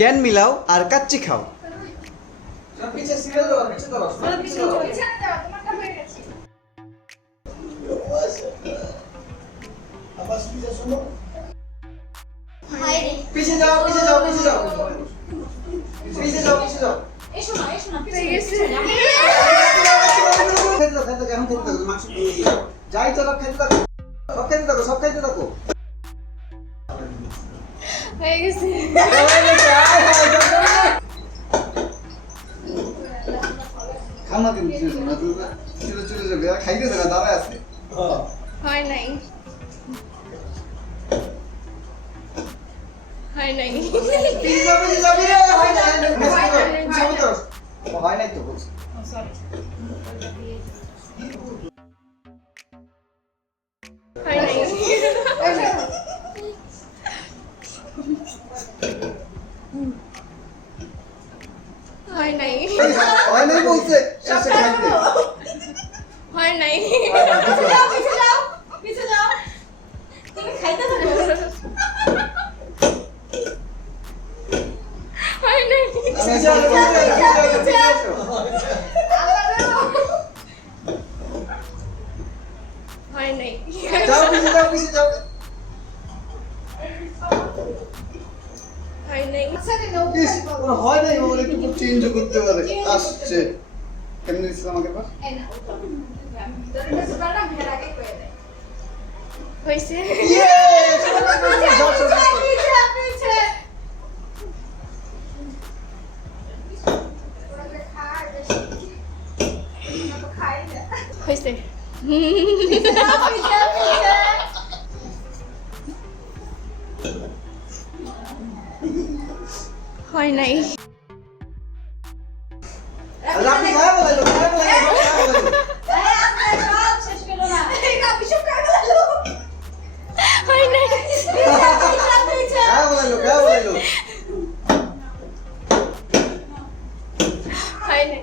Can মিলাও আর কাচ্চি খাও। পিছে সিরিয়াল দাও, পিছে দাও, পিছে দাও। তোমারটা হয়ে গেছে। আবার পিছে শোনো। হাই রে। পিছে যাও, পিছে যাও, পিছে যাও। পিছে যাও, পিছে যাও। এসো না পিছে গেছে। খেতে দাও, খেতে দাও, এখন খেতে দাও, মাংস দিয়ে দাও। যাই চলো খেতে দাও। সব খেতে দাও, সব খেতে দাও। হয়ে গেছে। খানা কিন্তু না তুই চলে চলে যাবে আর খাইতেছে না দাঁড়ায় আছে হয় নাই। হয় নাই। পিজা পিজা রে হয় না যাবে তো হয় নাই তো বলছি সরি। হয় নাই। হয় নাই। হয় নাই বলছে এসে খাইতে হয় নাই। পিছে যাও। তুমি খাইতে থাকো। হয় নাই। হয় নাই। যাও পিছে যাও পিছে যাও হয় নাই। হয় নাই ওর একটু চেঞ্জ করতে পারে আসছে কেমন দিছিল আমাকে পাস হইছে। ইয়ে হইছে। হয় নাই। আপনি খায় বলাইলো খায় বলাইলো হয় নাই। খায় বলাইলো হয় নাই।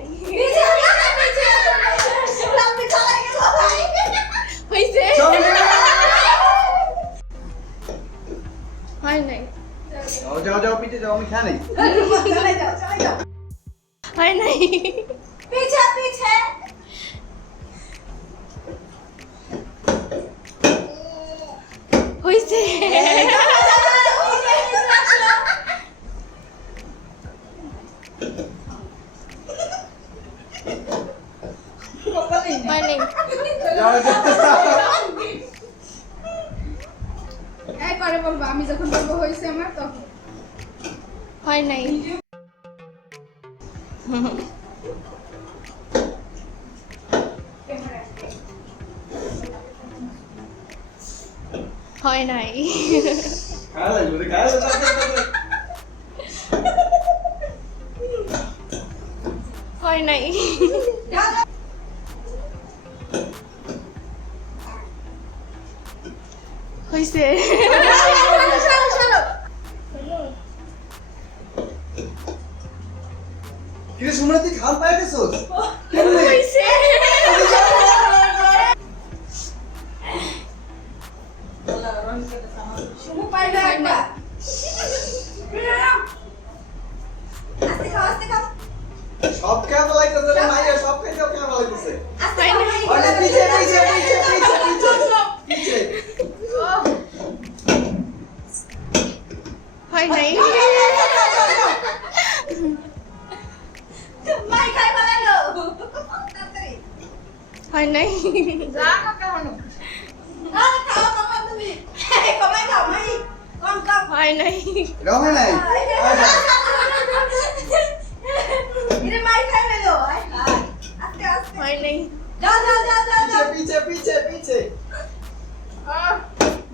হইছে। হয় নাই। যাও যাও পিছে যাও আমি খাই নাই হয় নাই। হইছে। হয় নাই। যাও একবারে বলবো আমি যখন বলবো হয়েছে আমার তখন হয় নাই। হয় নাই। খায় লাগলো খায় হয় নাই। হইছে। কিরে সুমনা তুই খাল পাই গেছস কেমনে হইছে। শুনু পাইলো একবার আস্তে খাও সব খেয়া বলাইতেছে রে মাইয়া সব খাইতেও খেয়া বলাইতেছে হয় নাই। আরে পিছে পিছে পিছে পিছে পিছে হয় নাই। মাই খাই বলাইলো হয় নাই। যা কাকা হলো খাও তুমি কমাই খাও মাই কম হয় নাই। রমে নাই ইরে মাই খাই মেলো আস্তে আস্তে হয় নাই। যাও পিছে পিছে পিছে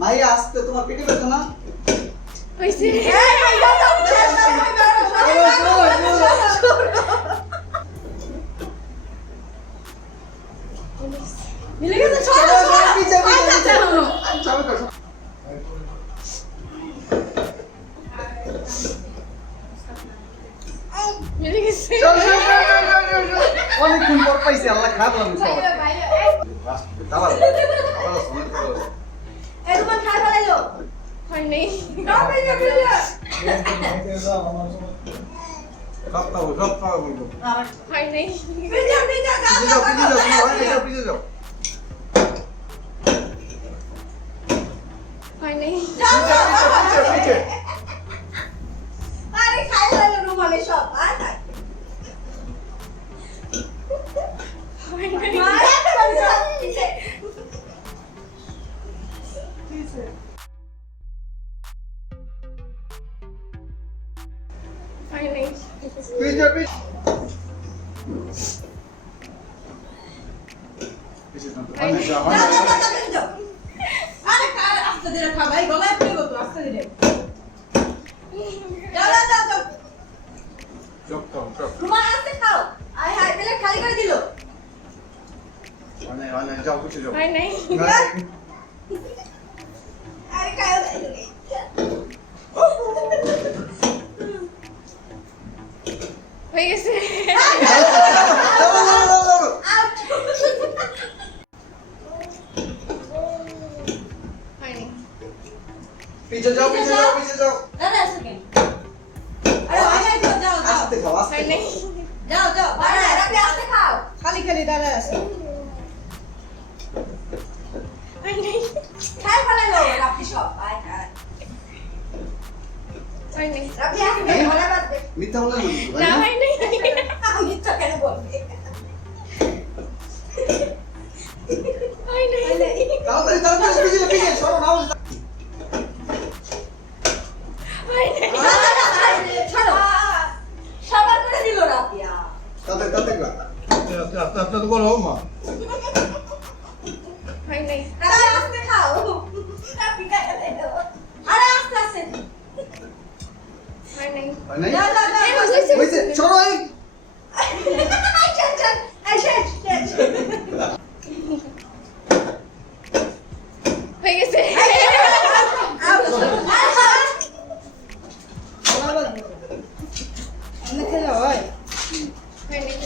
মাইয়া আসতে তোমার পেটে ব্যথা না হইছে। মিলে গেছে পিছে পিছে সব কর মিলে গেছে। অনেকক্ষণ পর পাইছি আল্লাহ খারাপ লাগছে দাবার এই তোমার খাই বলাইলো হয় নাই। না সব খাবো বলবো। হয় নাই পিজা পিজা যাও পিছে যাও, পিছে যাও, তোমার হয় না, যাও, পিছে যাও। হয় নাই যাও পিছে, পিছে, পিছে, পিছে। আরে খাই হলো রুমালে সব আয় খাই হয় নাই মারা পিজা পিজা হয় নাই পিছে, পিছে। পিছে যাও, হয় না, যাও, হয় না, যাও যাও। যাও যাও আরে কার আস্তে ধীরে খাবাই গলায় পড়ে গো তো আস্তে ধীরে যাও যাও যাও যাও চপ খাও, চপ। রুমাল আস্তে খাও আয় হায় প্লেট খালি করে দিল হয় না, যাও, পিছে যাও। হয় নাই না, আরে কায়ো হয়ে গেছে যাও, যাও, যাও, যাও, যাও। আউট হয় নাই পিছে যাও, পিছে যাও, পিছে যাও। দাদা সেকেন্ড আরে হয় নাই তো যাও যাও আস্তে খাও, আস্তে হয় নাই খাও। যাও যাও আরে রাবি আস্তে খাও খালি খালি দাঁড়া আছে হয় নাই খাই ফেলাইলো রাবি সব আয় হায় হয় নাই রাবি আস্তে ঘরে বাজবে মিথ্যা বলে বলবো, তাই না না? হয় নাই আমি তো কেন বলবি হয় নাই তাড়াতাড়ি, তাড়াতাড়ি, পিছে যাও, পিছে যাও, সরো, নাও। হয় নাই ছাড়ো সবার করে দিল রাবিয়া তাড়াতাড়ি, তাড়াতাড়ি কর। আস্তে, আস্তে, আস্তে তো করো, মা। হয় নাই রাবি আস্তে খাও রাবি খাই ফেলাইলো আরে আস্তে আস্তে হয় নাই হয় নাই? যাও যাও এই যাও হয়েছে হয়েছে, সরো, এই। চল চল এই শেষ শেষ হয়ে গেছে খেলা হয় হয় নাই